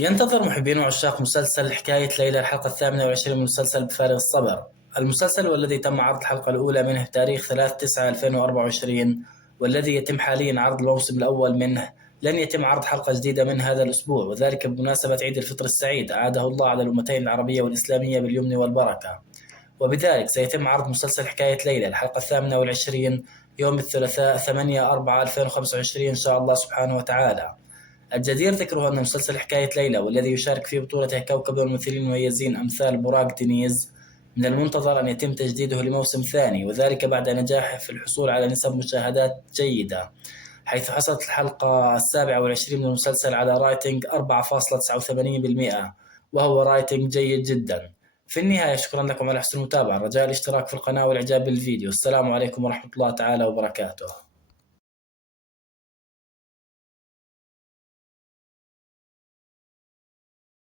ينتظر محبين وعشاق مسلسل حكاية ليلى الحلقة 28 من المسلسل بفارغ الصبر. المسلسل والذي تم عرض الحلقة الأولى منه بتاريخ 3/9/2024، والذي يتم حاليا عرض الموسم الأول منه، لن يتم عرض حلقة جديدة من هذا الأسبوع، وذلك بمناسبة عيد الفطر السعيد أعاده الله على الأمتين العربية والإسلامية باليمن والبركة. وبذلك سيتم عرض مسلسل حكاية ليلى الحلقة 28 يوم الثلاثاء 8/4/2025 إن شاء الله سبحانه وتعالى. الجدير ذكره أن مسلسل حكاية ليلى، والذي يشارك في بطولته كوكب الممثلين المميزين أمثال براق دينيز، من المنتظر أن يتم تجديده لموسم ثاني، وذلك بعد نجاحه في الحصول على نسب مشاهدات جيدة، حيث حصلت الحلقة 27 من المسلسل على رايتنج 4.89%، وهو رايتنج جيد جدا. في النهاية شكرا لكم على حسن المتابعة، رجاء الاشتراك في القناة والإعجاب بالفيديو. السلام عليكم ورحمة الله تعالى وبركاته.